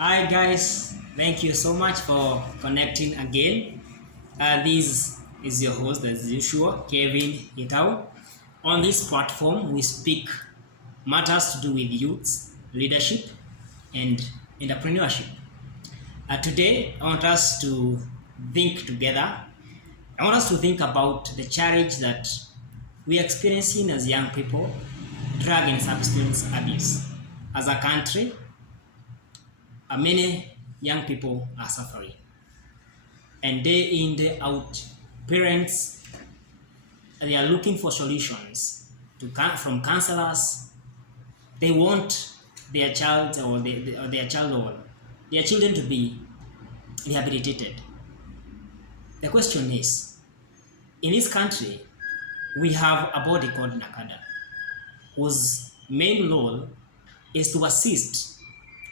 Hi guys, thank you so much for connecting again. This is your host as usual, Kevin Hitau. On this platform, we speak matters to do with youth, leadership, and entrepreneurship. Today, I want us to think together. I want us to think about the challenge that we are experiencing as young people, drug and substance abuse. As a country, many young people are suffering. And day in, day out, parents they are looking for solutions from counselors. They want their child or their child or their children to be rehabilitated. The question is, in this country, we have a body called NACADA, whose main role is to assist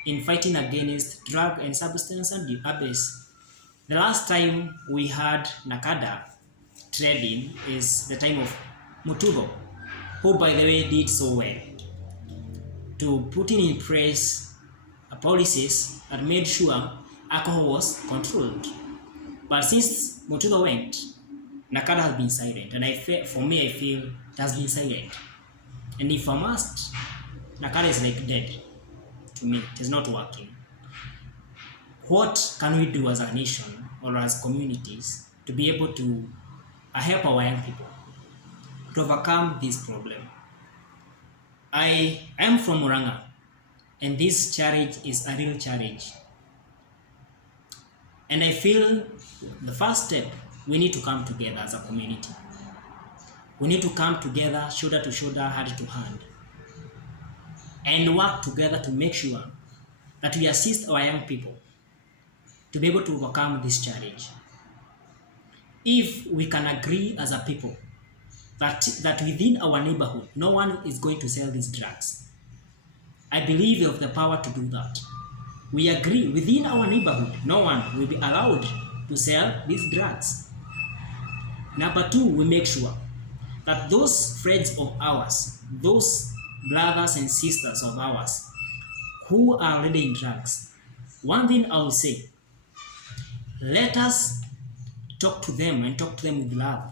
in fighting against drug and substance abuse. The last time we had NACADA trading is the time of Mutugo, who by the way did so well to putting in place policies that made sure alcohol was controlled. But since Mutugo went, Nakada has been silent, and for me, I feel it has been silent. And if I'm asked, Nakada is like dead. To me, it is not working. What can we do as a nation or as communities to be able to help our young people to overcome this problem? I am from Muranga, and this challenge is a real challenge. And I feel the first step, we need to come together as a community. We need to come together, shoulder to shoulder, hand to hand, and work together to make sure that we assist our young people to be able to overcome this challenge. If we can agree as a people that within our neighborhood, no one is going to sell these drugs, I believe we have the power to do that. We agree within our neighborhood, no one will be allowed to sell these drugs. Number two, we make sure that those friends of ours, those brothers and sisters of ours who are already in drugs, one thing I will say, let us talk to them and talk to them with love.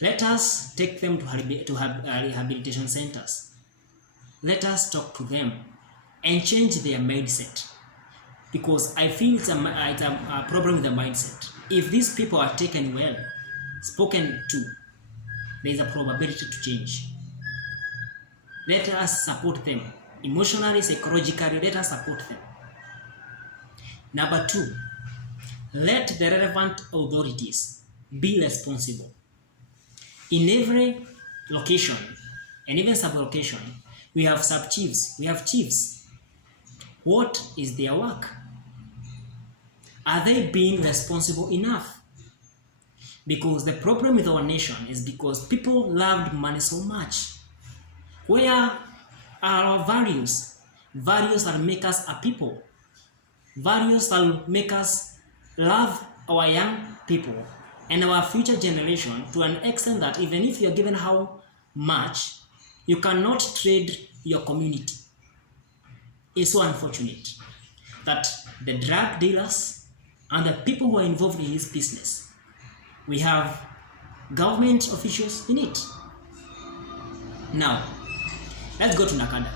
Let us take them to rehabilitation centers. Let us talk to them and change their mindset, because I feel it's a problem with the mindset. If these people are taken well, spoken to, there is a probability to change. Let us support them emotionally, psychologically. Let us support them. Number two, let the relevant authorities be responsible. In every location and even sub-location, we have sub-chiefs, we have chiefs. What is their work? Are they being responsible enough? Because the problem with our nation is because people loved money so much. Where are our values? Values that make us a people. Values that make us love our young people and our future generation to an extent that even if you're given how much, you cannot trade your community. It's so unfortunate that the drug dealers and the people who are involved in this business, we have government officials in it. Now, let's go to Nakada.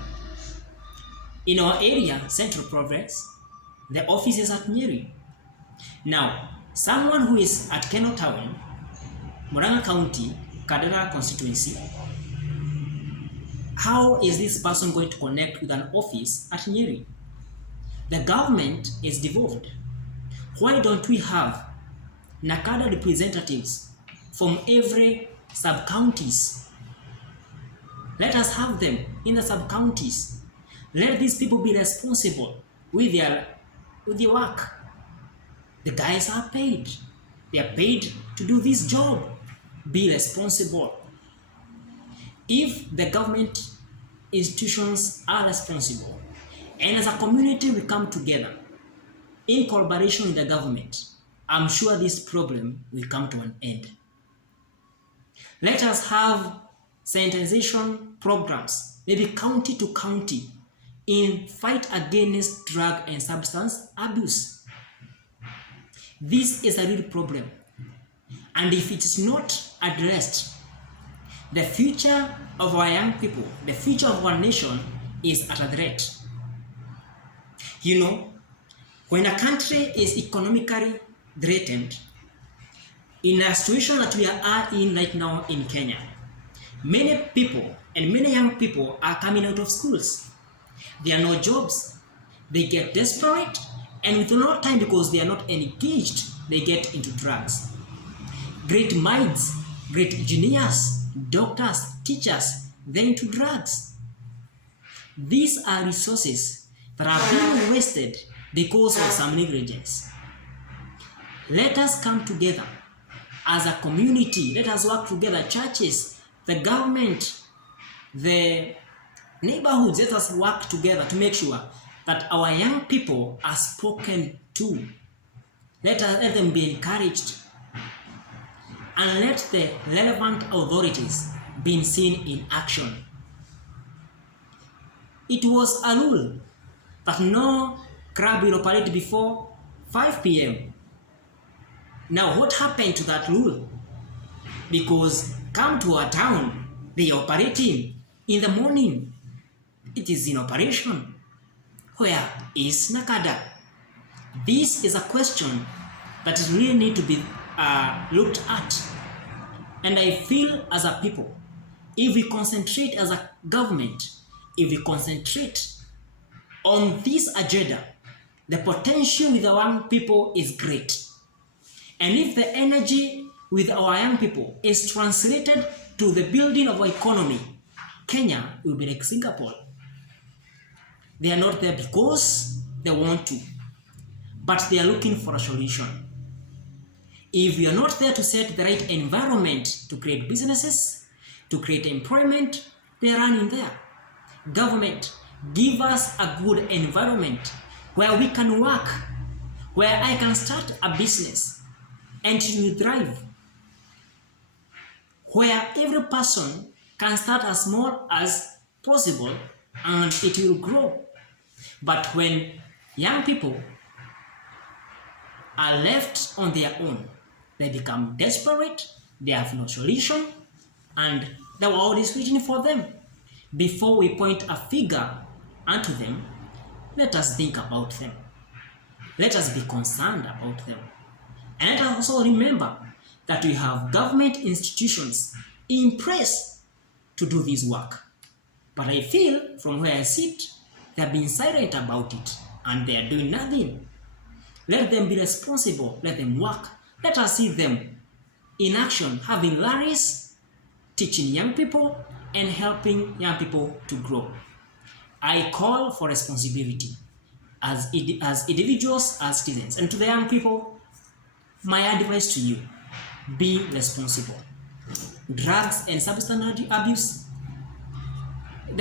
In our area, Central Province, the office is at Nyeri. Now, someone who is at Keno Town, Muranga County, Kadera constituency, how is this person going to connect with an office at Nyeri? The government is devolved. Why don't we have Nakada representatives from every sub-counties? Let us have them in the sub-counties. Let these people be responsible with their work. The guys are paid. They are paid to do this job. Be responsible. If the government institutions are responsible, and as a community we come together in collaboration with the government, I'm sure this problem will come to an end. Let us have sensitization programs, maybe county to county, in fight against drug and substance abuse. This is a real problem, and if it is not addressed, the future of our young people, the future of our nation is at a threat. You know, when a country is economically threatened, in a situation that we are in right now in Kenya, many people and many young people are coming out of schools. There are no jobs. They get desperate, and with no time, because they are not engaged, they get into drugs. Great minds, great engineers, doctors, teachers, then into drugs. These are resources that are being wasted because of some negligence. Let us come together as a community. Let us work together, churches, the government, the neighborhoods. Let us work together to make sure that our young people are spoken to. Let them be encouraged, and let the relevant authorities be seen in action. It was a rule that no club will operate before 5 p.m. Now, what happened to that rule? Because come to a town, they are operating in the morning. It is in operation. Where is Nakada? This is a question that really need to be looked at. And I feel as a people, if we concentrate as a government, if we concentrate on this agenda, the potential with our young people is great. And if the energy with our young people is translated to the building of our economy, Kenya will be like Singapore. They are not there because they want to, but they are looking for a solution. If we are not there to set the right environment to create businesses, to create employment, they are running there. Government, give us a good environment where we can work, where I can start a business and it will thrive, where every person can start as small as possible and it will grow. But when young people are left on their own, they become desperate, they have no solution, and the world is waiting for them. Before we point a finger unto them, let us think about them. Let us be concerned about them. And let us also remember that we have government institutions in place to do this work. But I feel from where I sit, they have been silent about it and they are doing nothing. Let them be responsible. Let them work. Let us see them in action, having rallies, teaching young people, and helping young people to grow. I call for responsibility as individuals, as citizens. And to the young people, my advice to you, be responsible. Drugs and substance abuse